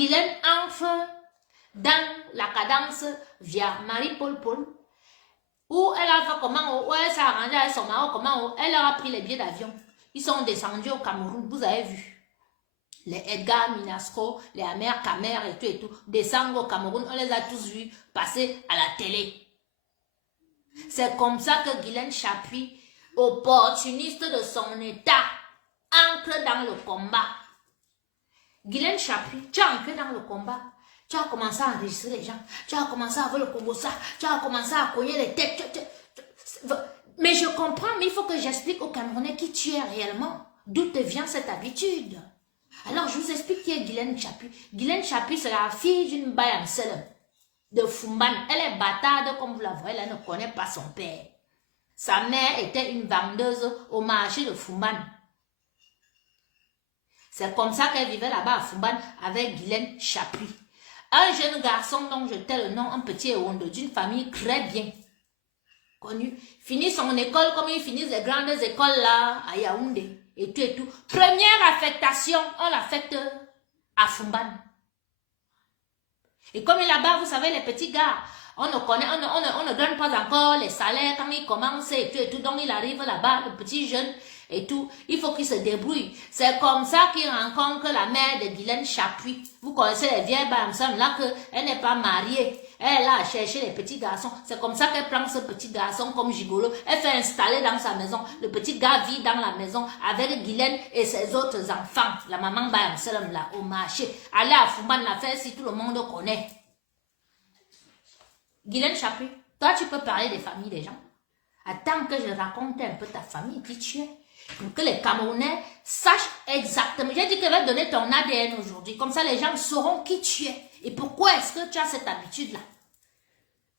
Guylaine entre dans la cadence via Marie-Paul Paul, où elle a fait comment, où elle s'est arrangée avec son mari, comment, elle leur a pris les billets d'avion. Ils sont descendus au Cameroun, vous avez vu. Les Edgar Minasco, les Amer Kamer et tout, descendent au Cameroun, on les a tous vus passer à la télé. C'est comme ça que Guylaine Chapuis, opportuniste de son état, entre dans le combat. Guylaine Chapuis, tu as entré dans le combat. Tu as commencé à enregistrer les gens. Tu as commencé à voir le Congo ça. Tu as commencé à cogner les têtes. Mais je comprends, mais il faut que j'explique aux Camerounais qui tu es réellement. D'où te vient cette habitude. Alors, je vous explique qui est Guylaine Chapuis. Guylaine Chapuis, c'est la fille d'une Bayamsele de Fumban. Elle est bâtarde, comme vous la voyez, elle ne connaît pas son père. Sa mère était une vendeuse au marché de Fumban. C'est comme ça qu'elle vivait là-bas à Fumban avec Guylaine Chapuis. Un jeune garçon dont je tais le nom, un petit Ewondo, d'une famille très bien connue, finit son école comme ils finissent les grandes écoles là, à Yaoundé, et tout et tout. Première affectation, on l'affecte à Fumban. Et comme là-bas, vous savez, les petits gars, on ne donne pas encore les salaires quand ils commencent et tout, donc il arrive là-bas, le petit jeune et tout, il faut qu'il se débrouille. C'est comme ça qu'il rencontre la mère de Guylaine Chapuis. Vous connaissez les vieilles bamsams là, qu'elle n'est pas mariée. Elle a cherché les petits garçons. C'est comme ça qu'elle prend ce petit garçon comme gigolo. Elle fait installer dans sa maison. Le petit gars vit dans la maison avec Guylaine et ses autres enfants. La maman bamsam là, au marché. Aller à Fumban la faire si tout le monde connaît. Guylaine Chapuis, toi tu peux parler des familles des gens. Attends que je raconte un peu ta famille, qui tu es. Pour que les Camerounais sachent exactement. J'ai dit qu'elle va donner ton ADN aujourd'hui. Comme ça, les gens sauront qui tu es. Et pourquoi est-ce que tu as cette habitude-là.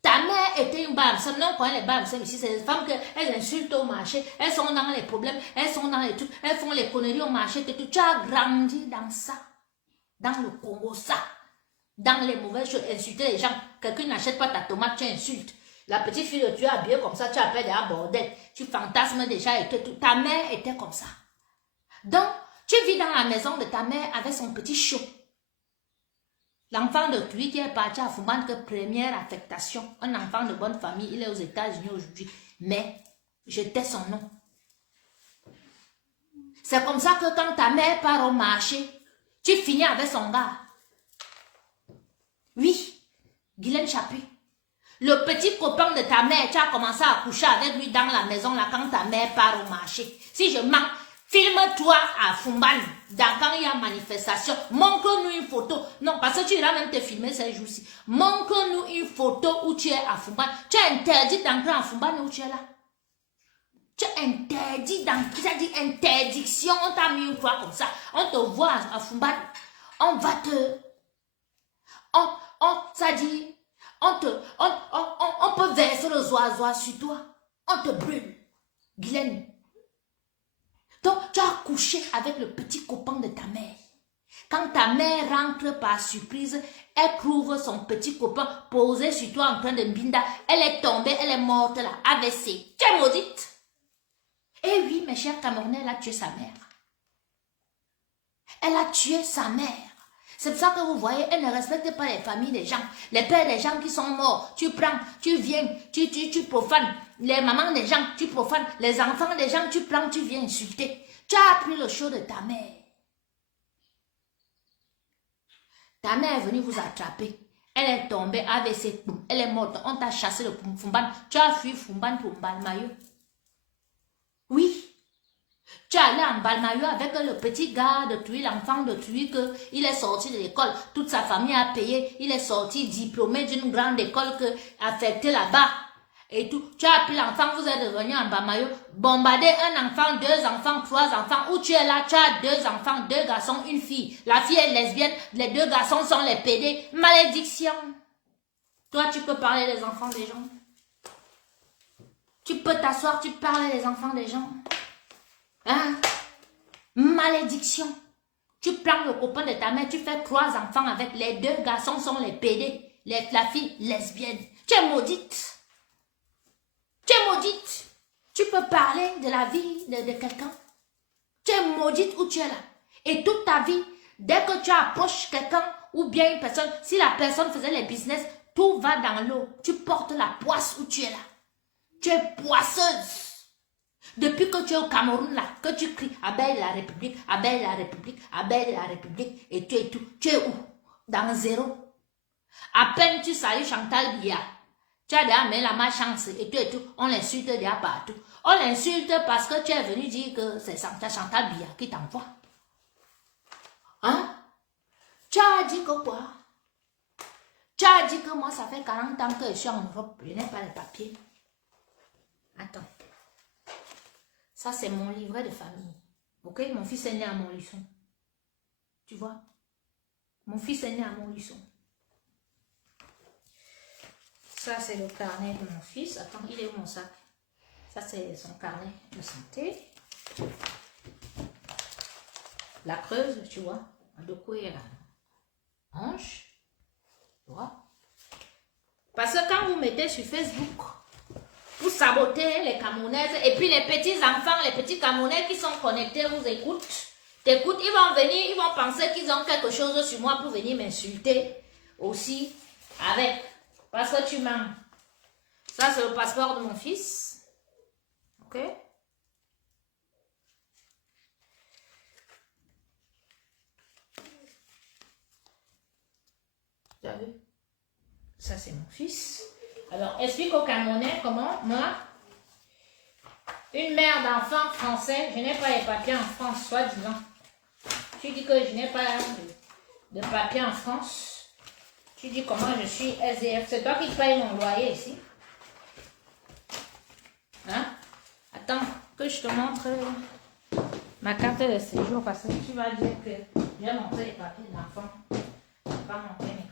Ta mère était une bamsam. Non, quand elle est bamsam ici, c'est des femmes qu'elles insultent au marché. Elles sont dans les problèmes. Elles sont dans les trucs. Elles font les conneries au marché. Que tu as grandi dans ça. Dans le Congo, ça. Dans les mauvaises choses. Insulter les gens. Quelqu'un n'achète pas ta tomate, tu insultes. La petite fille de tu es habillée comme ça, tu appelles des bordel. Tu fantasmes déjà et tout. Ta mère était comme ça. Donc, tu vis dans la maison de ta mère avec son petit chou. L'enfant de lui qui est parti à Fumban, que première affectation. Un enfant de bonne famille, il est aux États-Unis aujourd'hui. Mais, je tais son nom. C'est comme ça que quand ta mère part au marché, tu finis avec son gars. Oui, Guylaine Chapuis. Le petit copain de ta mère, tu as commencé à coucher avec lui dans la maison là quand ta mère part au marché. Si je mens, filme-toi à Fumban, quand il y a manifestation, montre-nous une photo. Non, parce que tu iras même te filmer ces jours-ci. Montre-nous une photo où tu es à Fumban. Tu es interdit d'entrer à Fumban où tu es là. Tu es interdit d'entrer, c'est-à-dire interdiction. On t'a mis une fois comme ça. On te voit à Fumban. On va te... ça dit... On peut verser le zoazoa sur toi. On te brûle. Guylaine. Donc, tu as couché avec le petit copain de ta mère. Quand ta mère rentre par surprise, elle trouve son petit copain posé sur toi en train de mbinda. Elle est tombée, elle est morte là, AVC. Tu es maudite. Eh oui, mes chers Camerounais, elle a tué sa mère. Elle a tué sa mère. C'est pour ça que vous voyez, elle ne respecte pas les familles des gens. Les pères des gens qui sont morts, tu prends, tu viens, tu profanes. Les mamans des gens, tu profanes. Les enfants des gens, tu prends, tu viens insulter. Tu as appris le show de ta mère. Ta mère est venue vous attraper. Elle est tombée avec ses poumons. Elle est morte. On t'a chassé le Fumban. Tu as fui Fumban pour Mbalmayo. Oui. Tu es allé en Balmayo avec le petit gars de Tui, l'enfant de Tui, il est sorti de l'école. Toute sa famille a payé. Il est sorti diplômé d'une grande école affectée là-bas. Et tout. Tu as appris l'enfant, vous êtes revenu en Balmayo. Bombarder un enfant, 2 enfants, 3 enfants. Où tu es là, tu as 2 enfants, 2 garçons, une fille. La fille est lesbienne, les 2 garçons sont les pédés. Malédiction. Toi, tu peux parler des enfants des gens. Tu peux t'asseoir, tu parles des enfants des gens. Hein? Malédiction. Tu prends le copain de ta mère, tu fais 3 enfants avec les 2 garçons sont les pédés, la fille lesbienne. Tu es maudite. Tu es maudite. Tu peux parler de la vie de quelqu'un. Tu es maudite où tu es là. Et toute ta vie, dès que tu approches quelqu'un ou bien une personne, si la personne faisait les business, tout va dans l'eau. Tu portes la poisse où tu es là. Tu es poisseuse. Depuis que tu es au Cameroun là, que tu cries Abeille la République, Abeille la République, Abeille la République, et tu es tout. Tu es où? Dans zéro. À peine tu salues Chantal Bia, tu as déjà mis la malchance et tu es tout. On l'insulte déjà partout. On l'insulte parce que tu es venu dire que c'est Chantal Bia qui t'envoie. Hein? Tu as dit que quoi? Tu as dit que moi ça fait 40 ans que je suis en Europe, je n'ai pas les papiers. Attends. Ça, c'est mon livret de famille. Ok? Mon fils est né à Montluçon. Tu vois? Mon fils est né à Montluçon. Ça, c'est le carnet de mon fils. Attends, il est où mon sac? Ça, c'est son carnet de santé. La Creuse, tu vois? De quoi est la hanche. Tu vois? Parce que quand vous mettez sur Facebook, vous sabotez les Camerounaises et puis les petits enfants, les petits Camerounais qui sont connectés vous écoutent. T'écoutes, ils vont venir, ils vont penser qu'ils ont quelque chose sur moi pour venir m'insulter aussi avec. Parce que tu mens. Ça, c'est le passeport de mon fils. Ok? Tu as vu? Ça, c'est mon fils. Alors, explique aux Camerounais comment, moi, une mère d'enfant français, je n'ai pas les papiers en France, soi-disant. Tu dis que je n'ai pas de papiers en France. Tu dis comment je suis SDF. C'est toi qui payes mon loyer ici. Hein? Attends, que je te montre ma carte de séjour parce que tu vas dire que j'ai montré les papiers de l'enfant. Je ne vais pas montrer mes papiers.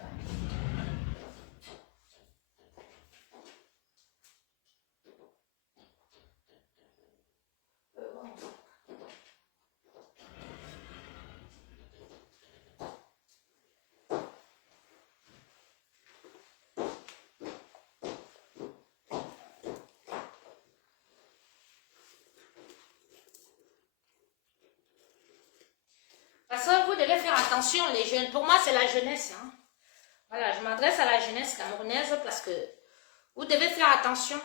Parce que vous devez faire attention, les jeunes. Pour moi, c'est la jeunesse. Hein. Voilà, je m'adresse à la jeunesse camerounaise parce que vous devez faire attention.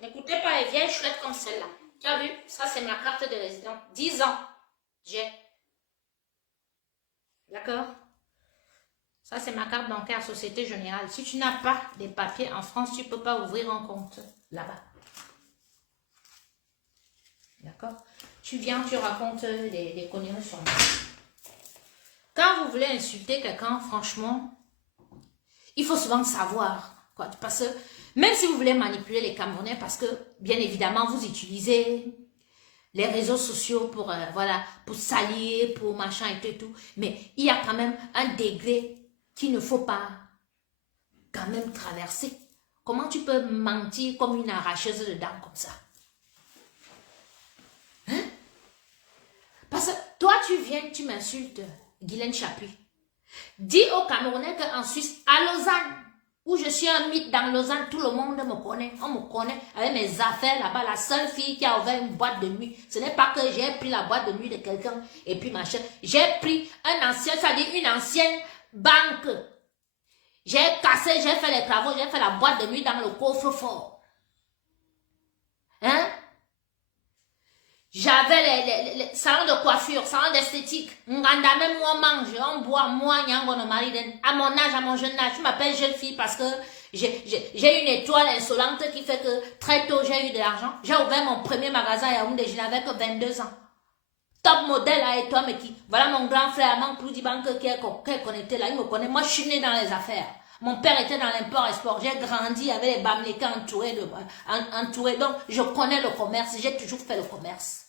N'écoutez pas les vieilles chouettes comme celle-là. Tu as vu? Ça, c'est ma carte de résident. 10 ans. J'ai. D'accord? Ça, c'est ma carte bancaire Société Générale. Si tu n'as pas des papiers en France, tu ne peux pas ouvrir un compte là-bas. D'accord? Tu viens, tu racontes des conneries sur moi. Quand vous voulez insulter quelqu'un, franchement, il faut souvent savoir. Quoi, parce que même si vous voulez manipuler les Camerounais, parce que bien évidemment, vous utilisez les réseaux sociaux pour, voilà, pour salir, pour machin et tout. Mais il y a quand même un degré qu'il ne faut pas quand même traverser. Comment tu peux mentir comme une arracheuse de dents comme ça? Hein? Parce que toi, tu viens, tu m'insultes, Guylaine Chapuis. Dis aux Camerounais qu'en Suisse, à Lausanne, où je suis un mythe dans Lausanne, tout le monde me connaît. On me connaît avec mes affaires là-bas. La seule fille qui a ouvert une boîte de nuit. Ce n'est pas que j'ai pris la boîte de nuit de quelqu'un et puis machin. J'ai pris un ancien, c'est-à-dire une ancienne banque. J'ai cassé, j'ai fait les travaux, j'ai fait la boîte de nuit dans le coffre-fort. Hein? J'avais les salons de coiffure, salons d'esthétique. Nganda, même moi mange, on boit, moi, nyango no mariden. À mon âge, à mon jeune âge, je m'appelle jeune fille parce que j'ai une étoile insolente qui fait que très tôt j'ai eu de l'argent. J'ai ouvert mon premier magasin à Yaoundé, je n'avais que 22 ans. Top modèle à étoile, mais qui, voilà mon grand frère, mon Cloudi Banque qui est connecté là, il me connaît. Moi, je suis née dans les affaires. Mon père était dans l'import-export. J'ai grandi avec les Bamlékans entourés. Donc, je connais le commerce. J'ai toujours fait le commerce.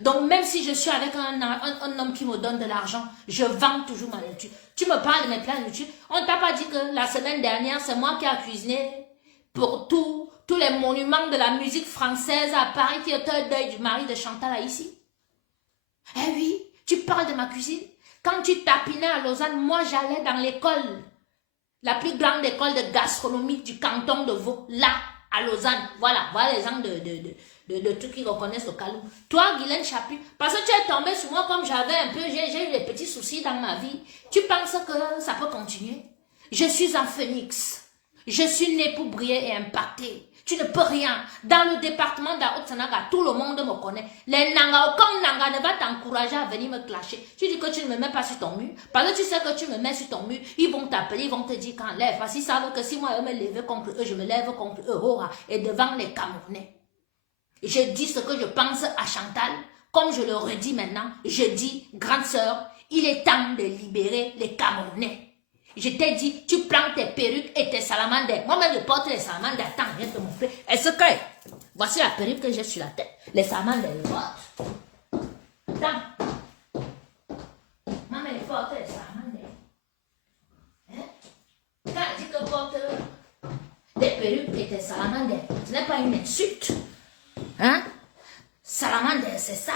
Donc, même si je suis avec un homme qui me donne de l'argent, je vends toujours ma nourriture. Tu me parles de mes plats de nourriture. On ne t'a pas dit que la semaine dernière, c'est moi qui ai cuisiné pour tous les monuments de la musique française à Paris qui était le deuil du mari de Chantal à ici. Eh oui, tu parles de ma cuisine. Quand tu tapinais à Lausanne, moi j'allais dans l'école, la plus grande école de gastronomie du canton de Vaud, là, à Lausanne. Voilà les gens de trucs qui reconnaissent le calme. Toi, Guylaine Chapuis, parce que tu es tombé sur moi comme j'avais un peu, j'ai eu des petits soucis dans ma vie. Tu penses que ça peut continuer? Je suis un phénix. Je suis né pour briller et impacter. Tu ne peux rien. Dans le département d'Haute-Sanaga, tout le monde me connaît. Les Nanga, aucun Nanga ne va t'encourager à venir me clasher. Tu dis que tu ne me mets pas sur ton mur. Parce que tu sais que tu me mets sur ton mur. Ils vont t'appeler, ils vont te dire qu'en lève. Parce qu'ils savent que si moi je me lève contre eux, je me lève contre eux. Oh, et devant les Camerounais. Je dis ce que je pense à Chantal. Comme je le redis maintenant, je dis, grande sœur, il est temps de libérer les Camerounais. Je t'ai dit, tu prends tes perruques et tes salamandres. Moi-même, je porte les salamandres. Attends, je viens te montrer. Est-ce que, voici la perruque que j'ai sur la tête. Les salamandres, les porte. Attends. Maman, elle porte les salamandres. Hein? Quand elle dit que porte tes perruques et tes salamandres, ce n'est pas une insulte. Hein? Salamandre, c'est ça.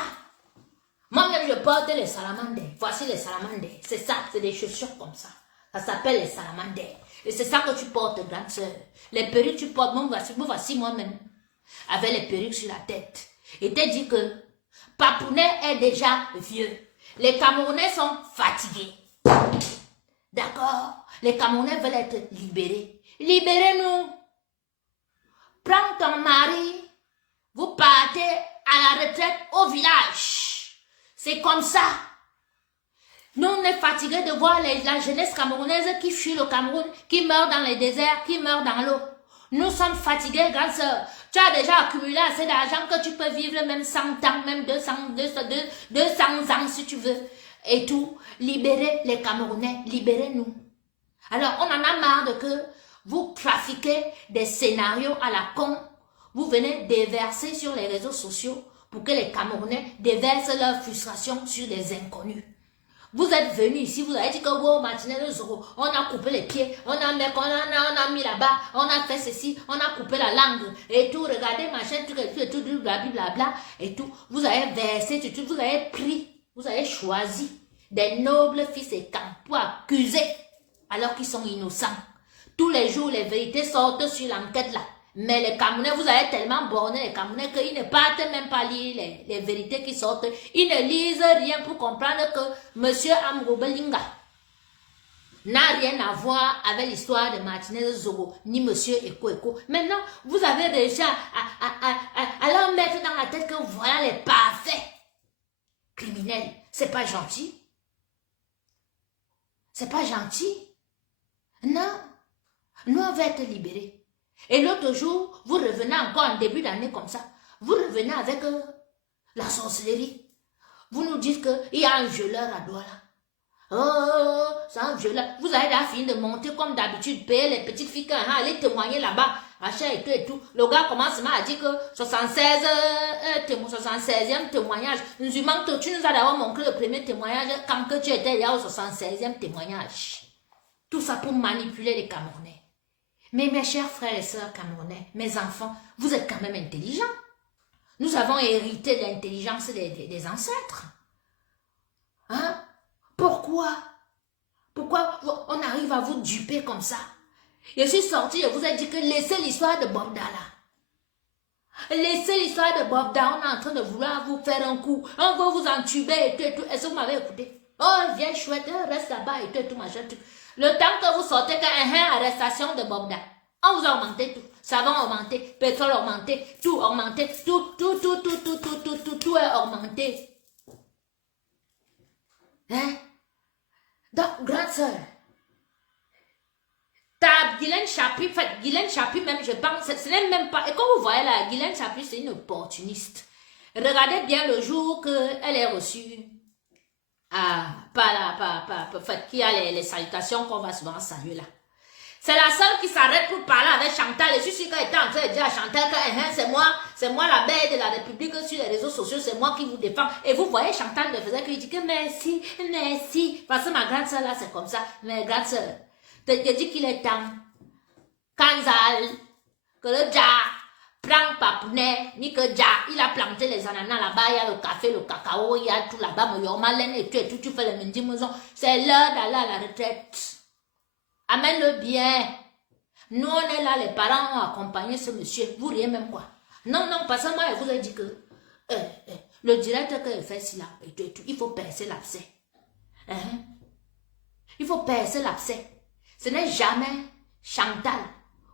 Moi-même, je porte les salamandres. Voici les salamandres. C'est ça, c'est des chaussures comme ça. Ça s'appelle les salamandres. Et c'est ça que tu portes, grande sœur. Les perruques, tu portes, me voici moi-même. Avec les perruques sur la tête. Et t'ai dit que Papounet est déjà vieux. Les Camerounais sont fatigués. D'accord? Les Camerounais veulent être libérés. Libérez-nous. Prends ton mari. Vous partez à la retraite au village. C'est comme ça. Nous, on est fatigués de voir la jeunesse camerounaise qui fuit le Cameroun, qui meurt dans les déserts, qui meurt dans l'eau. Nous sommes fatigués, grande sœur. Tu as déjà accumulé assez d'argent que tu peux vivre même 100 ans, même 200 ans si tu veux. Et tout. Libérez les Camerounais, libérez-nous. Alors, on en a marre de que vous trafiquez des scénarios à la con. Vous venez déverser sur les réseaux sociaux pour que les Camerounais déversent leur frustration sur des inconnus. Vous êtes venu ici, vous avez dit que wow, Martinez Zoro, on a coupé les pieds, on a mis là-bas, on a fait ceci, on a coupé la langue et tout, regardez machin, tout, blablabla et tout. Vous avez versé, tout, vous avez pris, vous avez choisi des nobles fils et camps pour accuser alors qu'ils sont innocents. Tous les jours, les vérités sortent sur l'enquête là. Mais les Camerounais, vous avez tellement borné les Camerounais qu'ils ne partent même pas lire les vérités qui sortent. Ils ne lisent rien pour comprendre que M. Amgobelinga n'a rien à voir avec l'histoire de Martinez Zogo, ni M. Eko. Maintenant, vous avez réussi à leur mettre dans la tête que voilà les parfaits criminels. C'est pas gentil. C'est pas gentil. Non. Nous, on va être libérés. Et l'autre jour, vous revenez encore en début d'année comme ça. Vous revenez avec la sorcellerie. Vous nous dites qu'il y a un violeur à Douala. Oh, c'est un violeur. Vous avez la fille de monter comme d'habitude, payer les petites filles, aller témoigner là-bas, achat et tout et tout. Le gars commence à dire que 76e témoignage. Tu nous as d'abord montré le premier témoignage quand que tu étais là au 76e témoignage. Tout ça pour manipuler les Camerounais. Mais mes chers frères et sœurs camerounais, mes enfants, vous êtes quand même intelligents. Nous avons hérité de l'intelligence des ancêtres. Hein? Pourquoi on arrive à vous duper comme ça? Je suis sortie, je vous ai dit que laissez l'histoire de Bob Dalla. Laissez l'histoire de Bob Dalla, on est en train de vouloir vous faire un coup. On veut vous entuber et tout. Est-ce que vous m'avez écouté? Oh, viens chouette, reste là-bas et tout, machin, tout. Le temps que vous sortez arrestation de Bobda, on vous a augmenté tout. Savon augmenté, pétrole augmenté, tout augmenté, tout est augmenté. Hein? Donc, grande sœur, Guylaine Chapuis même, je pense, ce n'est même pas, et comme vous voyez là, Guylaine Chapuis, c'est une opportuniste. Regardez bien le jour qu'elle est reçue. Qui a les salutations qu'on va souvent saluer là. C'est la seule qui s'arrête pour parler avec Chantal. Et je suis sûre qu'elle était en train de dire à Chantal que c'est moi la belle de la République sur les réseaux sociaux, c'est moi qui vous défends. Et vous voyez, Chantal ne faisait que lui dire que merci. Parce que ma grande soeur là, c'est comme ça. Mais grande soeur, te dis qu'il est temps. Kanzal, que le Dja prend Papounet, ni que Dja, il a planté les ananas là-bas, il y a le café, le cacao, il y a tout là-bas, mais il y a Malène et tout, tu fais les mendis maison. C'est l'heure d'aller à la retraite. Amène-le bien. Nous, on est là, les parents ont accompagné ce monsieur. Vous riez même quoi? Non, non, parce que moi, je vous ai dit que le direct que je fais ici, là, il faut percer l'abcès. Hein? Il faut percer l'abcès. Ce n'est jamais Chantal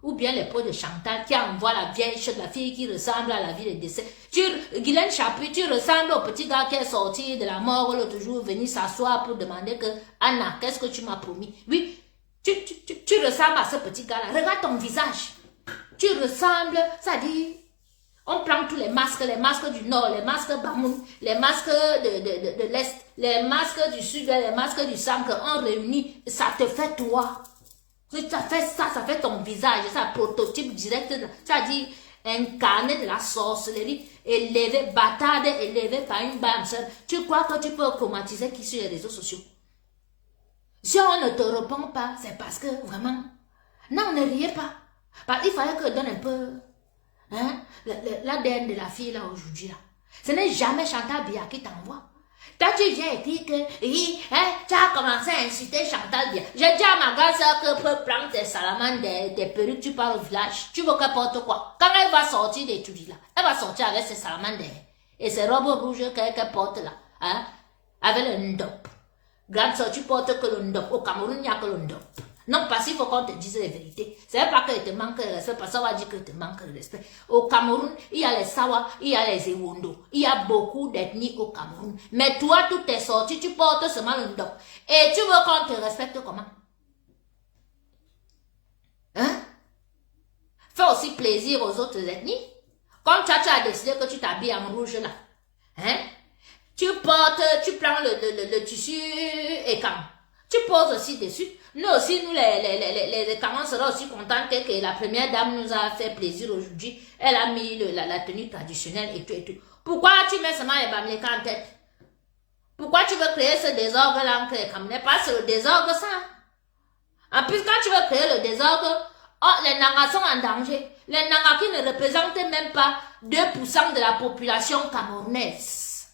ou bien les pots de Chantal qui envoie la vieille chose, la fille qui ressemble à la vie de décès. Guylaine Chapuis, tu ressembles au petit gars qui est sorti de la mort l'autre jour, venu s'asseoir pour demander que Anna, qu'est-ce que tu m'as promis? Oui, tu ressembles à ce petit gars-là. Regarde ton visage. Tu ressembles, ça dit, on prend tous les masques du Nord, les masques Bamoun, les masques de l'Est, les masques du Sud, les masques du Centre, on réunit, ça te fait toi. Ça fait ça, ça fait ton visage, ça prototype direct, ça dit incarné de la sorcellerie, élevé, bâtarde, élevé par une bande seule. Tu crois que tu peux automatiser qui sur les réseaux sociaux? Si on ne te répond pas, c'est parce que vraiment, non, ne riez pas. Parce qu'il fallait que je donne un peu hein, l'ADN de la fille là aujourd'hui. Là. Ce n'est jamais Chantal Biya qui t'envoie. Toi, tu viens écrire que tu as commencé à insulter Chantal Biya. J'ai dit à ma grande soeur que peut prendre tes salamandres, des perruques, tu pars au village. Tu veux qu'elle porte quoi? Quand elle va sortir d'étudier là, elle va sortir avec ses salamandres et ses robes rouges qu'elle porte là, hein, avec le ndop. Grande soeur, tu portes que le ndop. Au Cameroun, il n'y a que le ndop. Non, parce qu'il faut qu'on te dise les vérités. C'est pas que te manque de respect, parce qu'on va dire que te manque de respect. Au Cameroun, il y a les Sawa, il y a les Ewondo. Il y a beaucoup d'ethnies au Cameroun. Mais toi, tout est sorti, tu portes seulement le ndop. Et tu veux qu'on te respecte comment? Hein? Fais aussi plaisir aux autres ethnies. Comme tu as décidé que tu t'habilles en rouge là. Hein? Tu prends le tissu et quand tu poses aussi dessus. Nous aussi, nous les Kamans serons aussi contents que la première dame nous a fait plaisir aujourd'hui. Elle a mis la tenue traditionnelle et tout et tout. Pourquoi tu mets seulement les Bamileka en tête? Pourquoi tu veux créer ce désordre-là entre les Camerounais? Pas c'est le désordre ça. En plus, quand tu veux créer le désordre, oh, les Nangas sont en danger. Les Nangas qui ne représentent même pas 2% de la population camerounaise.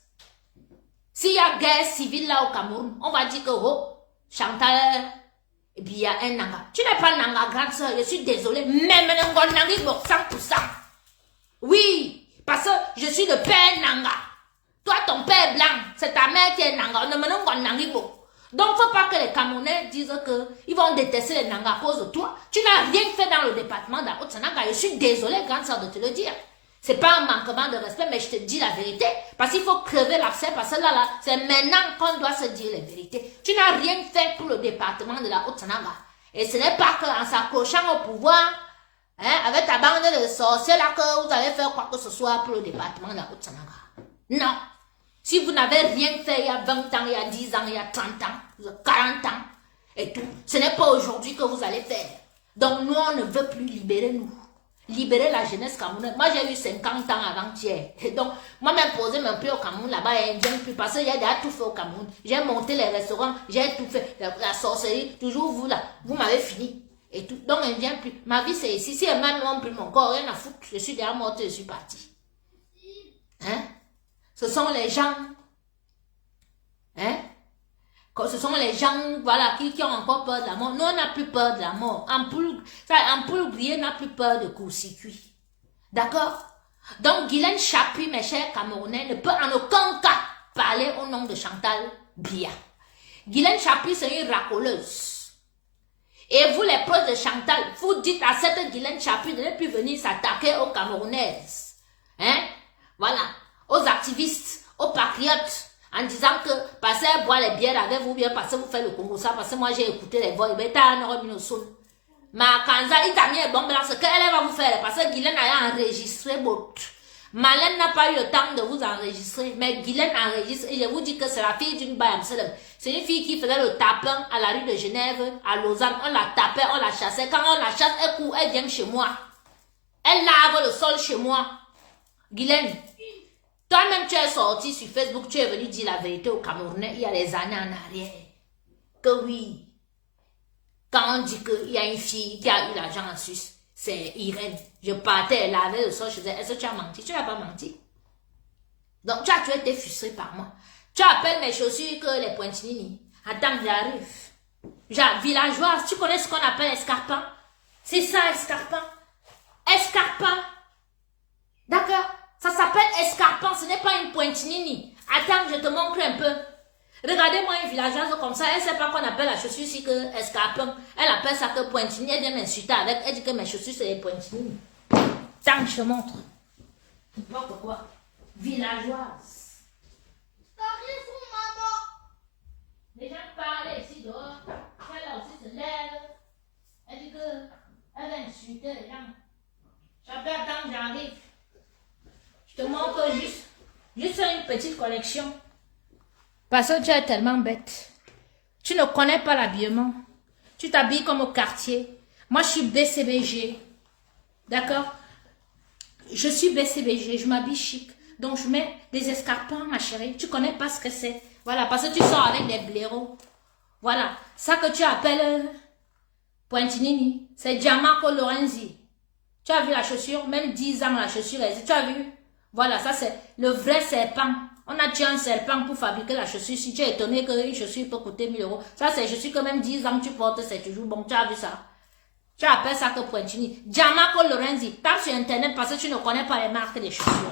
S'il y a guerre civile là au Cameroun, on va dire que oh, Chantal Biya un Nanga. Tu n'es pas Nanga, grande soeur, je suis désolée. Même Nanga Nangi pour 100%. Oui, parce que je suis le père Nanga. Toi, ton père est blanc, c'est ta mère qui est Nanga. On ne me nomme Nangi pour. Donc, il ne faut pas que les Camerounais disent qu'ils vont détester les Nanga à cause de toi. Tu n'as rien fait dans le département de la Haute-Sananga. Je suis désolée, grande soeur, de te le dire. C'est pas un manquement de respect, mais je te dis la vérité. Parce qu'il faut crever l'abcès, parce que là, c'est maintenant qu'on doit se dire les vérités. Tu n'as rien fait pour le département de la Haute-Sananga. Et ce n'est pas qu'en s'accrochant au pouvoir, hein, avec ta bande de sorciers là, que vous allez faire quoi que ce soit pour le département de la Haute-Sananga. Non. Si vous n'avez rien fait il y a 20 ans, il y a 10 ans, il y a 30 ans, 40 ans, et tout, ce n'est pas aujourd'hui que vous allez faire. Donc nous, on ne veut plus libérer nous. Libérer la jeunesse camerounaise. Moi, j'ai eu 50 ans avant-hier. Donc, moi, m'imposer un peu au Cameroun, là-bas, j'aime plus parce que j'ai déjà tout fait au Cameroun. J'ai monté les restaurants, j'ai tout fait. La sorcellerie, toujours vous, là, vous m'avez fini. Et tout. Donc, je ne viens plus. Ma vie, c'est ici. Si elle m'a non plus mon corps, rien à foutre. Je suis déjà morte, je suis partie. Hein? Ce sont les gens. Hein? Ce sont les gens voilà, qui ont encore peur de la mort. Nous, on n'a plus peur de la mort. Ampoule grillée n'a plus peur de court-circuit. D'accord? Donc, Guylaine Chapuis, mes chers Camerounais, ne peut en aucun cas parler au nom de Chantal Biya. Guylaine Chapuis, c'est une racoleuse. Et vous, les proches de Chantal, vous dites à cette Guylaine Chapuis de ne plus venir s'attaquer aux Camerounaises. Hein? Voilà. Aux activistes, aux patriotes. En disant que parce qu'elle boit les bières avec vous, bien parce que vous faites le Congo, ça, parce que moi j'ai écouté les voix, mais t'as un euro son. Ma Kanza, il t'a mis un bon blanc, ce qu'elle va vous faire, parce que Guylaine a enregistré votre. Malène n'a pas eu le temps de vous enregistrer, mais Guylaine enregistre, et je vous dis que c'est la fille d'une Bayam Selem. C'est une fille qui faisait le tapin à la rue de Genève, à Lausanne, on la tapait, on la chassait. Quand on la chasse, elle court, elle vient chez moi. Elle lave le sol chez moi. Guylaine. Toi-même, tu es sorti sur Facebook, tu es venu dire la vérité aux Camerounais il y a des années en arrière. Que oui, quand on dit qu'il y a une fille qui a eu l'argent en Suisse, c'est Irène. Je partais, elle avait le sol, je disais, est-ce que tu as menti? Tu n'as pas menti. Donc, tu as été frustré par moi. Tu appelles mes chaussures que les pointinini. Attends, j'arrive. Genre, villageoise, tu connais ce qu'on appelle escarpin? C'est ça, escarpin. Escarpin. D'accord? Ça s'appelle escarpin, ce n'est pas une pointinini. Attends, je te montre un peu. Regardez-moi une villageoise comme ça, elle ne sait pas qu'on appelle la chaussure ici que escarpin. Elle appelle ça que pointinini, elle vient m'insulter avec, elle dit que mes chaussures c'est les pointinini. Tant je te montre. Tu vois pourquoi? Villageoise. T'arrives où, maman? Les gens parlent ici dehors. Elle aussi se lève. Elle dit que elle va insulter les gens. J'appelle quand j'arrive. Je te montre juste une petite collection. Parce que tu es tellement bête. Tu ne connais pas l'habillement. Tu t'habilles comme au quartier. Moi, je suis BCBG. D'accord? Je suis BCBG, je m'habille chic. Donc, je mets des escarpins, ma chérie. Tu connais pas ce que c'est. Voilà, parce que tu sors avec des blaireaux. Voilà. Ça que tu appelles Pointinini, c'est Gianmarco Lorenzi. Tu as vu la chaussure? Même 10 ans, la chaussure existe. Tu as vu? Voilà, ça c'est le vrai serpent. On a tué un serpent pour fabriquer la chaussure. Si tu es étonné qu'une chaussure peut coûter 1000 euros. Ça c'est chaussure que même 10 ans tu portes, c'est toujours bon. Tu as vu ça? Tu appelles ça que Pointini. Gianmarco Lorenzi. Tape sur internet parce que tu ne connais pas les marques des chaussures.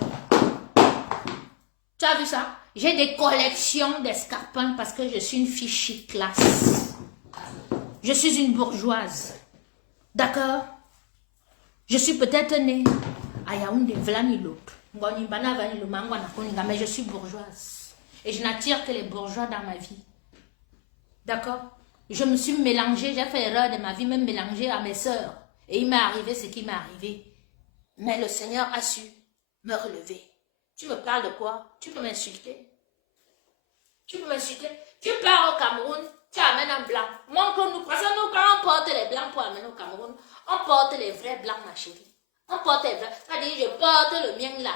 Tu as vu ça? J'ai des collections d'escarpins parce que je suis une fille chic classe. Je suis une bourgeoise. D'accord? Je suis peut-être née à Yaoundé, Vlanilo. Mais je suis bourgeoise. Et je n'attire que les bourgeois dans ma vie. D'accord? Je me suis mélangée, j'ai fait l'erreur de ma vie, me mélanger à mes sœurs. Et il m'est arrivé ce qui m'est arrivé. Mais le Seigneur a su me relever. Tu me parles de quoi? Tu peux m'insulter. Tu peux m'insulter. Tu pars au Cameroun, tu amènes un blanc. Montre-nous, parce que nous, quand on porte les blancs pour amener au Cameroun, on porte les vrais blancs, ma chérie. On porte les vrais. C'est-à-dire, je porte le mien là.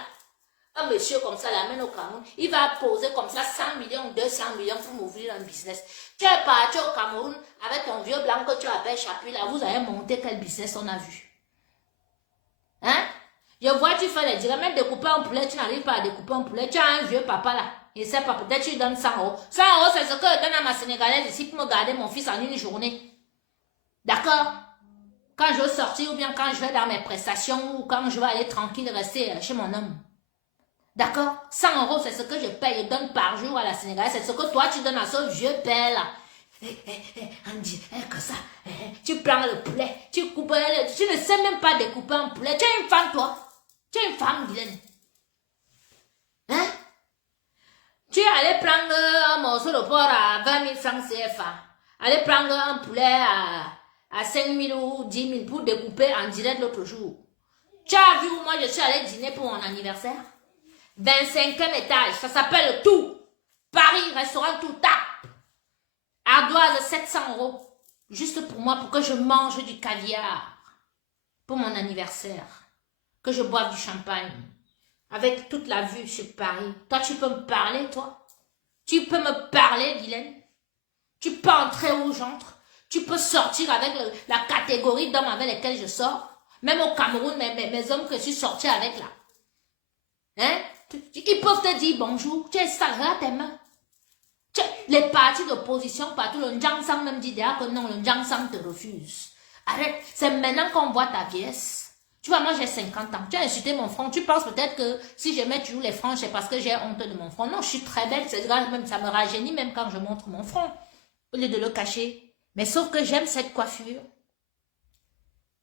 Un monsieur comme ça l'amène au Cameroun, il va poser comme ça 100 millions, 200 millions pour m'ouvrir un business. Tu es parti au Cameroun avec ton vieux blanc que tu appelles Chapuis là, vous avez monté quel business on a vu? Hein? Je vois, tu fais les directs, même découper un poulet, tu n'arrives pas à découper un poulet. Tu as un vieux papa là, il ne sait pas, peut-être tu lui donnes 100 euros. 100 euros, c'est ce que je donne à ma Sénégalaise ici pour me garder mon fils en une journée. D'accord? Quand je veux sortir ou bien quand je vais dans mes prestations ou quand je vais aller tranquille rester chez mon homme. D'accord? 100 euros, c'est ce que je paye, je donne par jour à la Sénégalaise. C'est ce que toi, tu donnes à ce vieux père là. On dit que ça. Tu prends le poulet, tu coupes, tu ne sais même pas découper un poulet. Tu es une femme, toi. Tu es une femme, Guylaine. Hein? Tu es allé prendre un morceau de porc à 20 000 francs CFA. Aller prendre un poulet à 5 000 ou 10 000 pour découper en direct l'autre jour. Tu as vu où moi je suis allé dîner pour mon anniversaire? 25e étage, ça s'appelle tout. Paris, restaurant tout tape. Ardoise, 700 euros. Juste pour moi, pour que je mange du caviar. Pour mon anniversaire. Que je boive du champagne. Avec toute la vue sur Paris. Toi, tu peux me parler, toi? Tu peux me parler, Guylaine? Tu peux entrer où j'entre? Tu peux sortir avec la catégorie d'hommes avec lesquels je sors? Même au Cameroun, mes hommes que je suis sorti avec là. Hein? Ils peuvent te dire bonjour. Tu es sale, regarde tes mains. Les partis d'opposition, partout, le Njangsang même dit déjà que non, le Njangsang te refuse. Arrête, c'est maintenant qu'on voit ta vieillesse. Tu vois, moi j'ai 50 ans. Tu as insulté mon front. Tu penses peut-être que si je mets toujours les francs, c'est parce que j'ai honte de mon front. Non, je suis très belle. Même, ça me rajeunit même quand je montre mon front. Au lieu de le cacher. Mais sauf que j'aime cette coiffure.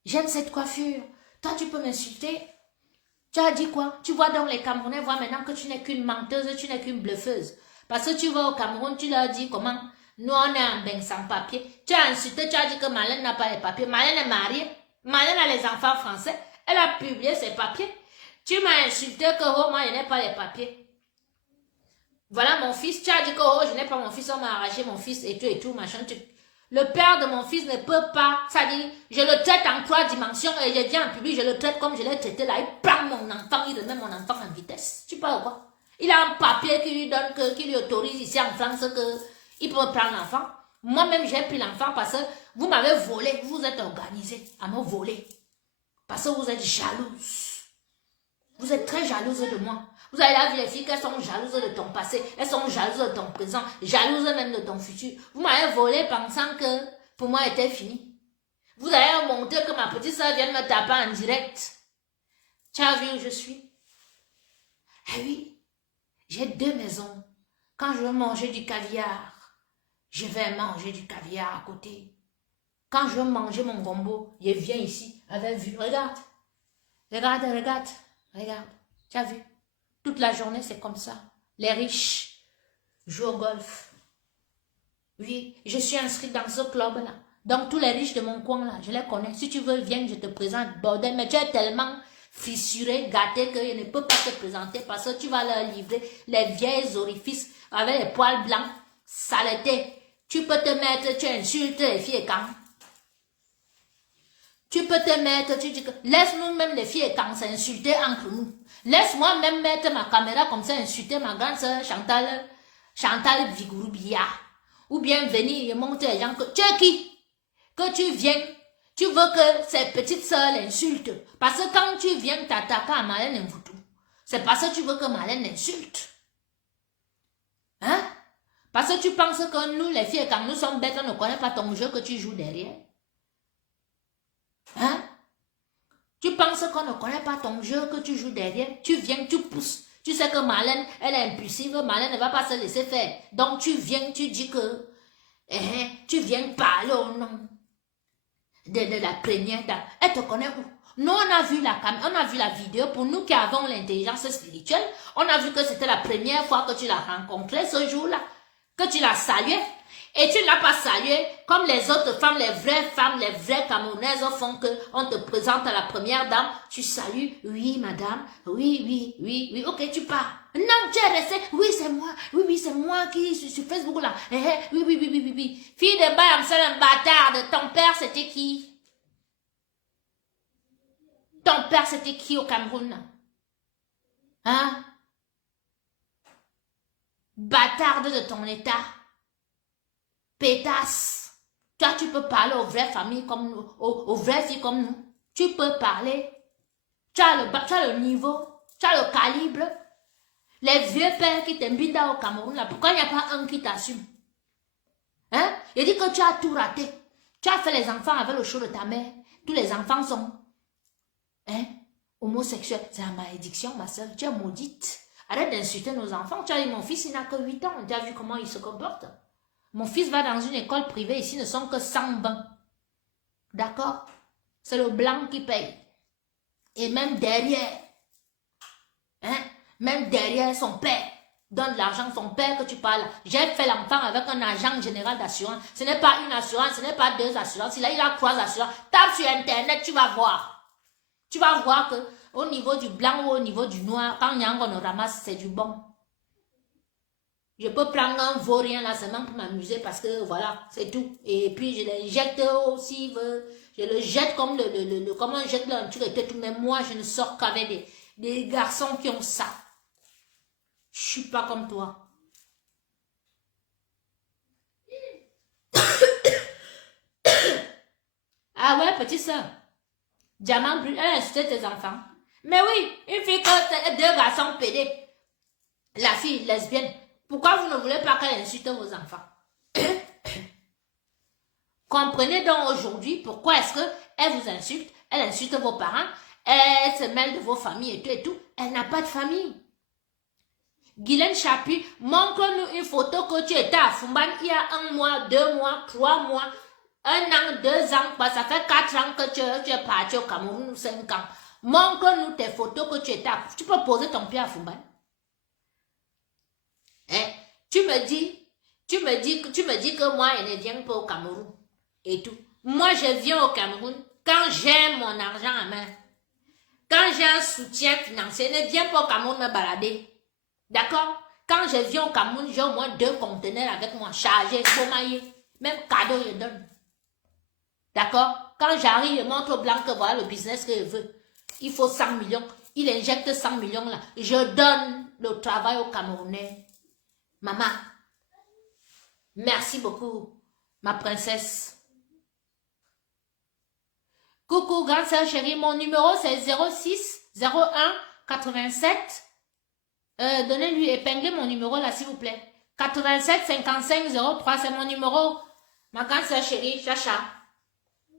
J'aime cette coiffure. Toi, tu peux m'insulter. Tu as dit quoi? Tu vois donc les Camerounais voient maintenant que tu n'es qu'une menteuse, tu n'es qu'une bluffeuse. Parce que tu vas au Cameroun, tu leur dis comment? Nous, on est en bain sans papier. Tu as insulté, tu as dit que Marlène n'a pas les papiers. Marlène est mariée. Marlène a les enfants français. Elle a publié ses papiers. Tu m'as insulté que oh, moi, je n'ai pas les papiers. Voilà mon fils. Tu as dit que oh, je n'ai pas mon fils, on m'a arraché mon fils et tout, machin. Le père de mon fils ne peut pas, ça dit, je le traite en 3 dimensions et je viens en public, je le traite comme je l'ai traité là. Il prend mon enfant, il remet mon enfant en vitesse. Tu parles quoi? Il a un papier qui lui donne, qui lui autorise ici en France qu'il peut prendre l'enfant. Moi-même, j'ai pris l'enfant parce que vous m'avez volé, vous vous êtes organisé à me voler. Parce que vous êtes jalouse. Vous êtes très jalouse de moi. Vous avez là vu les filles qu'elles sont jalouses de ton passé, elles sont jalouses de ton présent, jalouses même de ton futur. Vous m'avez volé pensant que pour moi était fini. Vous avez montré que ma petite soeur vienne me taper en direct. Tu as vu où je suis? Ah oui, j'ai 2 maisons. Quand je veux manger du caviar, je vais manger du caviar à côté. Quand je veux manger mon gombo, je viens ici avec vue. Regarde, regarde, regarde, regarde. Tu as vu? Toute la journée, c'est comme ça. Les riches jouent au golf. Oui, je suis inscrite dans ce club-là. Donc, tous les riches de mon coin, là, je les connais. Si tu veux, viens, je te présente. Bordel, mais tu es tellement fissuré, gâté, que je ne peux pas te présenter parce que tu vas leur livrer les vieilles orifices avec les poils blancs, saleté. Tu peux te mettre, tu insultes les filles quand. Tu peux te mettre, tu dis que laisse-nous même les filles quand s'insulter entre nous. Laisse-moi même mettre ma caméra comme ça, insulter ma grande soeur Chantal Vigouroubia. Ou bien venir et monter les gens que tu es qui? Que tu viens, tu veux que ces petites soeurs l'insultent. Parce que quand tu viens t'attaquer à Marlène Mvoutou, c'est parce que tu veux que Marlène l'insulte. Hein? Parce que tu penses que nous, les filles, quand nous sommes bêtes, on ne connaît pas ton jeu que tu joues derrière. Hein? Tu penses qu'on ne connaît pas ton jeu que tu joues derrière? Tu viens, tu pousses. Tu sais que Marlène, elle est impulsive, Marlène ne va pas se laisser faire. Donc tu viens, tu dis que tu viens parler au nom de la première dame. Elle te connaît où? Nous, on a vu la vidéo. Pour nous qui avons l'intelligence spirituelle, on a vu que c'était la première fois que tu l'as rencontrée ce jour-là, que tu l'as saluée. Et tu ne l'as pas saluée comme les autres femmes, les vraies Camerounaises font que on te présente à la première dame. Tu salues, oui madame, oui, ok tu pars. Non, tu es resté, oui c'est moi, oui c'est moi qui suis sur Facebook là. Oui. Fille de Bayam, c'est un bâtard. Ton père c'était qui? Ton père c'était qui au Cameroun? Hein? Bâtarde de ton état. Pétasse. Toi, tu peux parler aux vraies familles comme nous, aux vraies filles comme nous. Tu peux parler. Tu as le niveau, tu as le calibre. Les vieux pères qui t'invitent au Cameroun, là, pourquoi il n'y a pas un qui t'assume? Hein? Il dit que tu as tout raté. Tu as fait les enfants avec le show de ta mère. Tous les enfants sont homosexuels. C'est la malédiction, ma soeur. Tu es maudite. Arrête d'insulter nos enfants. Tu as dit, mon fils, il n'a que 8 ans. Tu as vu comment il se comporte? Mon fils va dans une école privée, ici ne sont que 100 bancs. D'accord? C'est le blanc qui paye. Et même derrière, même derrière son père, donne de l'argent, son père que tu parles. J'ai fait l'enfant avec un agent général d'assurance. Ce n'est pas une assurance, ce n'est pas 2 assurances. Il a 3 assurances. Tape sur Internet, tu vas voir. Tu vas voir que au niveau du blanc ou au niveau du noir, quand Nyango ne ramasse, c'est du bon. Je peux prendre un vaurien là seulement pour m'amuser parce que voilà, c'est tout. Et puis je les jette aussi, je le jette comme comment on jette là, un truc et tout. Mais moi, je ne sors qu'avec des garçons qui ont ça. Je suis pas comme toi. Ah ouais, petite soeur. Diamant brûle, elle a insulté tes enfants. Mais oui, une fille que 2 garçons pédés. La fille lesbienne. Pourquoi vous ne voulez pas qu'elle insulte vos enfants? Comprenez donc aujourd'hui pourquoi est-ce qu'elle vous insulte, elle insulte vos parents, elle se mêle de vos familles et tout. Elle n'a pas de famille. Guylaine Chapuis, montre-nous une photo que tu étais à Fumban il y a 1 mois, 2 mois, 3 mois, 1 an, 2 ans, quoi, ça fait 4 ans que tu es parti au Cameroun, 5 ans. Montre-nous tes photos que tu étais à... Tu peux poser ton pied à Fumban. Tu me dis que moi, je ne viens pas au Cameroun et tout. Moi, je viens au Cameroun quand j'ai mon argent en main. Quand j'ai un soutien financier, je ne viens pas au Cameroun me balader. D'accord? Quand je viens au Cameroun, j'ai au moins 2 conteneurs avec moi chargés, sommaillés. Même cadeau, je donne. D'accord? Quand j'arrive, je montre au blanc que voilà le business que je veux. Il faut 100 millions. Il injecte 100 millions là. Je donne le travail aux Camerounais. Maman, merci beaucoup, ma princesse. Coucou, grande sœur chérie, mon numéro c'est 06 01 87. Donnez-lui, épinglez mon numéro là, s'il vous plaît. 87 55 03, c'est mon numéro. Ma grande sœur chérie, Chacha.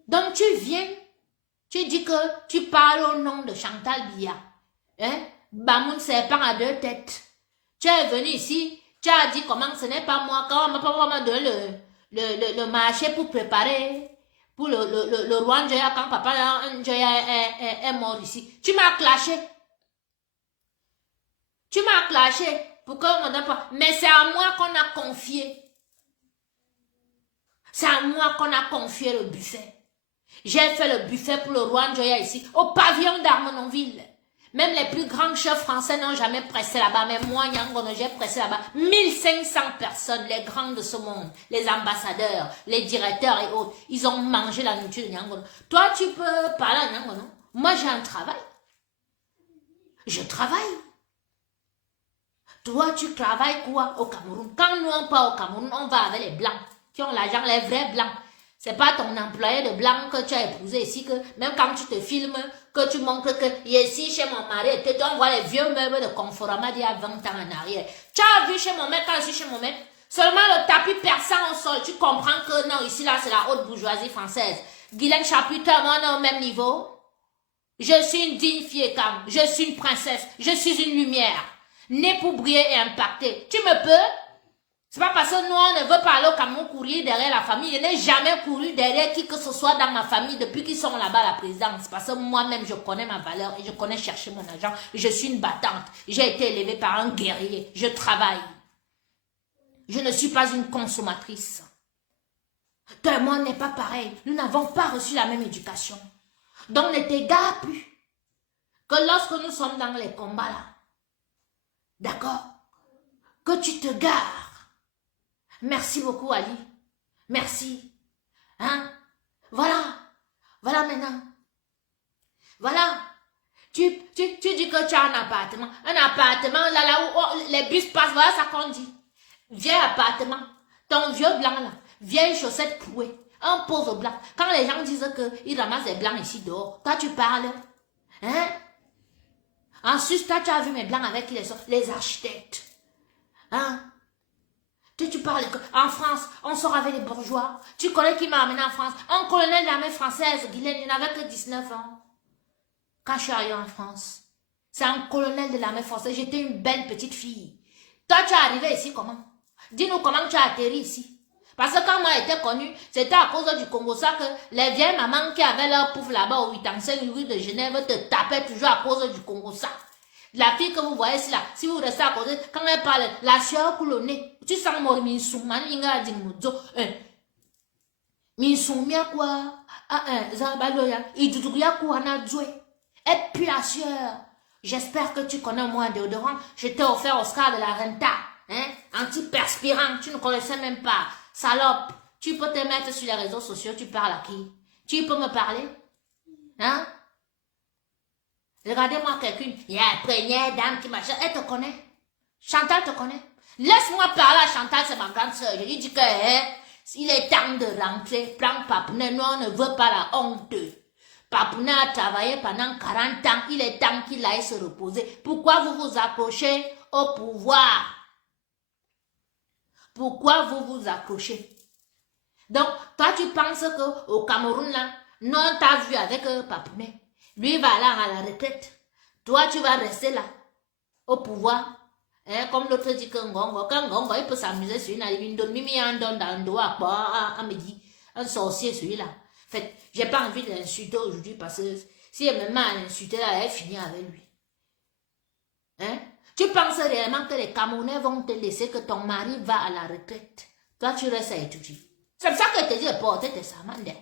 Donc tu viens, tu dis que tu parles au nom de Chantal Biya. Bamoun serpent à deux têtes. Tu es venu ici, tu as dit comment ce n'est pas moi, quand papa m'a donné le marché pour préparer, pour le roi Njoya, quand papa Njoya est mort ici. Tu m'as clashé. Tu m'as clashé. Pourquoi on n'a pas? Mais c'est à moi qu'on a confié. C'est à moi qu'on a confié le buffet. J'ai fait le buffet pour le roi Njoya ici, au pavillon d'Armenonville. Même les plus grands chefs français n'ont jamais pressé là-bas. Mais moi, Yangono, j'ai pressé là-bas. 1500 personnes, les grands de ce monde, les ambassadeurs, les directeurs et autres, ils ont mangé la nourriture de Yangono. Toi, tu peux parler à Yangono. Moi, j'ai un travail. Je travaille. Toi, tu travailles quoi au Cameroun? Quand nous, on part au Cameroun, on va avec les blancs, qui ont l'argent, les vrais blancs. C'est pas ton employé de blanc que tu as épousé ici, que même quand tu te filmes, que tu montres que ici chez mon mari, on voit les vieux meubles de Conforama d'il y a 20 ans en arrière. Tu as vu chez mon maître, quand je suis chez mon maître, seulement le tapis perçant au sol, tu comprends que non, ici là, c'est la haute bourgeoisie française. Guylaine Chapuis, moi, on est au même niveau. Je suis une digne fille calme, je suis une princesse, je suis une lumière. Né pour briller et impacter. Tu me peux? C'est pas parce que nous, on ne veut pas aller au Cameroun courir derrière la famille. Je n'ai jamais couru derrière qui que ce soit dans ma famille depuis qu'ils sont là-bas à la présidence. Parce que moi-même, je connais ma valeur et je connais chercher mon argent. Je suis une battante. J'ai été élevée par un guerrier. Je travaille. Je ne suis pas une consommatrice. Toi et moi, on n'est pas pareil. Nous n'avons pas reçu la même éducation. Donc, ne t'égare plus. Que lorsque nous sommes dans les combats là, d'accord? Que tu te gares. Merci beaucoup, Ali. Merci. Hein? Voilà. Voilà maintenant. Voilà. Tu dis que tu as un appartement. Un appartement, là où les bus passent, voilà ça qu'on dit. Vieil appartement. Ton vieux blanc, là. Vieille chaussette clouée. Un pauvre blanc. Quand les gens disent qu'ils ramassent les blancs ici dehors, toi tu parles. Hein? Ensuite, toi tu as vu mes blancs avec qui les architectes. Hein? Tu parles en France, on sort avec les bourgeois. Tu connais qui m'a amené en France? Un colonel de l'armée française, Guylaine, il n'avait que 19 ans. Quand je suis arrivée en France, c'est un colonel de l'armée française. J'étais une belle petite fille. Toi, tu es arrivé ici comment? Dis-nous comment tu as atterri ici. Parce que quand moi j'étais connue, c'était à cause du Congo ça que les vieilles mamans qui avaient leur pouf là-bas au 85 rue de Genève te tapaient toujours à cause du Congo ça. La fille que vous voyez ici là, si vous restez à côté, quand elle parle, la sueur coule au nez. Tu sens mon minsoumane, inga dingmuzo. Minsoumia quoi? Zabaloya, iduduya quoi na djoué. Et puis la sueur. J'espère que tu connais moi un déodorant. Je t'ai offert Oscar de la Renta. Hein? Antiperspirant, tu ne connaissais même pas. Salope, tu peux te mettre sur les réseaux sociaux, tu parles à qui? Tu peux me parler? Hein? Regardez-moi quelqu'une, il y a une première dame qui m'achète, elle te connaît. Chantal te connaît. Laisse-moi parler à Chantal, c'est ma grande soeur. Je lui dis que, il est temps de rentrer, prends Papounet, nous on ne veut pas la honte. Papounet a travaillé pendant 40 ans, il est temps qu'il aille se reposer. Pourquoi vous vous accrochez au pouvoir? Pourquoi vous vous accrochez? Donc, toi tu penses qu'au Cameroun là, nous on t'a vu avec Papounet. Lui va aller à la retraite. Toi, tu vas rester là, au pouvoir. Hein, comme l'autre dit que Ngongo, quand Ngongo, il peut s'amuser sur une alivine, Mimi en donne dans le doigt à midi. Un sorcier, celui-là. En fait, j'ai pas envie de l'insulter aujourd'hui parce que si elle me met à l'insulter, là, elle finit avec lui. Hein? Tu penses réellement que les Camerounais vont te laisser que ton mari va à la retraite? Toi, tu restes à étudier. C'est pour ça que je te dis de porter tes samandes.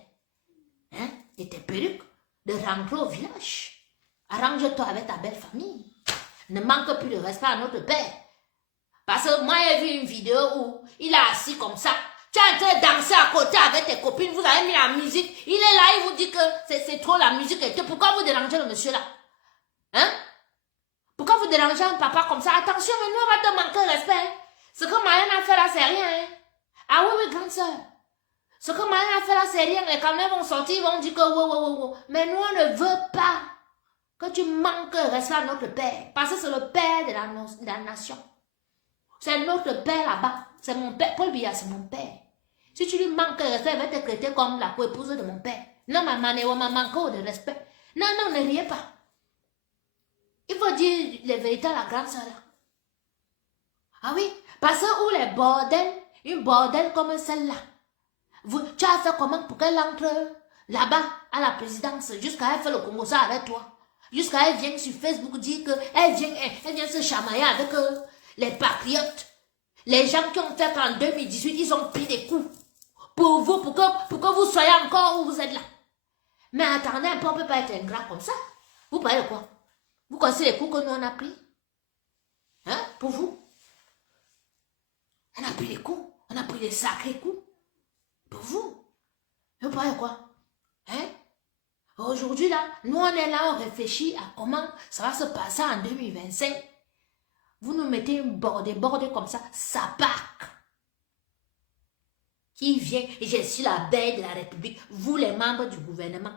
Hein? Et tes perruques. De rentrer au village. Arrange-toi avec ta belle famille. Ne manque plus de respect à notre père. Parce que moi, j'ai vu une vidéo où il est assis comme ça. Tu es en train de danser à côté avec tes copines. Vous avez mis la musique. Il est là, il vous dit que c'est trop la musique. Et pourquoi vous dérangez le monsieur là? Hein? Pourquoi vous dérangez un papa comme ça? Attention, mais nous, on va te manquer de respect. Ce que Marianne a fait là, c'est rien. Hein? Ah oui, oui, grande soeur. Ce que Marianne a fait là, c'est rien. Les Camerounais vont sortir, ils vont dire que wow. Mais nous, on ne veut pas que tu manques de respect à notre père. Parce que c'est le père de la nation. C'est notre père là-bas. C'est mon père. Paul Biya, c'est mon père. Si tu lui manques de respect, il va te traiter comme la co-épouse de mon père. Non, maman, ne m'a manqué de respect. Non, ne riez pas. Il faut dire les vérités à la grande sœur là. Ah oui, parce que où les bordels, une bordel comme celle-là, tu as fait comment pour qu'elle entre là-bas à la présidence, jusqu'à elle fait le Congo ça avec toi. Jusqu'à elle vient sur Facebook dire qu'elle vient se chamailler avec les patriotes. Les gens qui ont fait qu'en 2018, ils ont pris des coups. Pour vous, pour que vous soyez encore où vous êtes là. Mais attendez un peu, on ne peut pas être ingrat comme ça. Vous parlez de quoi? Vous connaissez les coups que nous on a pris? Hein? Pour vous? On a pris des coups. On a pris des sacrés coups. Pour vous? Vous parlez de quoi? Hein? Aujourd'hui, là, nous, on est là, on réfléchit à comment ça va se passer en 2025. Vous nous mettez une bordée comme ça part. Qui vient, et je suis la belle de la République, vous les membres du gouvernement.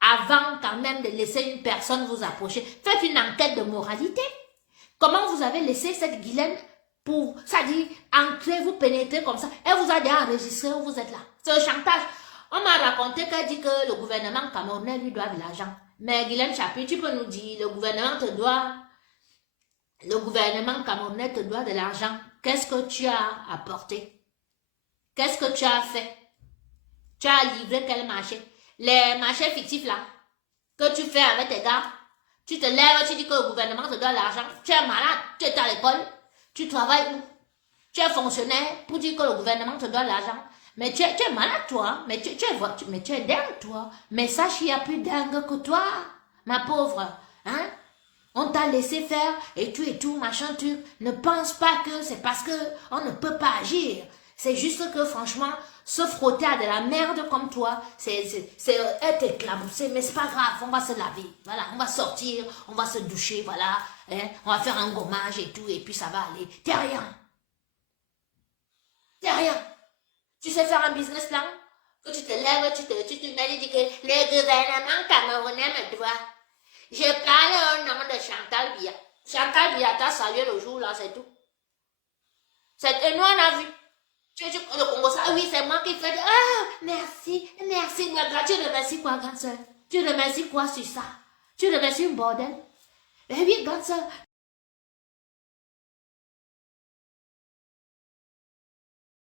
Avant quand même de laisser une personne vous approcher, faites une enquête de moralité. Comment vous avez laissé cette Guylaine pour, ça dit, entrer, vous pénétrer comme ça, elle vous a déjà enregistré où vous êtes là. C'est un chantage. On m'a raconté qu'elle dit que le gouvernement camerounais lui doit de l'argent. Mais Guylaine Chapuis, tu peux nous dire, le gouvernement camerounais te doit de l'argent. Qu'est-ce que tu as apporté? Qu'est-ce que tu as fait? Tu as livré quel marché? Les marchés fictifs là, que tu fais avec tes gars, tu te lèves, tu dis que le gouvernement te doit de l'argent. Tu es malade, tu es à l'école, tu travailles où? Tu es fonctionnaire pour dire que le gouvernement te doit de l'argent. Mais tu es malade toi, mais tu es dingue toi. Mais sache qu'il y a plus dingue que toi, ma pauvre. Hein? On t'a laissé faire et tout, machin, tu ne penses pas que c'est parce que on ne peut pas agir. C'est juste que franchement, se frotter à de la merde comme toi, c'est être éclaboussé, mais c'est pas grave, on va se laver, voilà, on va sortir, on va se doucher, voilà, hein, on va faire un gommage et tout, et puis ça va aller. T'es rien. T'es rien. Tu sais faire un business plan? Que tu te lèves, tu te mets et dis que le gouvernement camerounais me doit. Je parle au nom de Chantal Biya. Chantal Biya t'a salué le jour là, c'est tout. Et nous on a vu. Le Congo, ça, oui, c'est moi qui fais. Ah, merci. Tu remercies quoi, grande soeur? Tu remercies quoi sur ça? Tu remercies une bordel? Eh oui, grande soeur,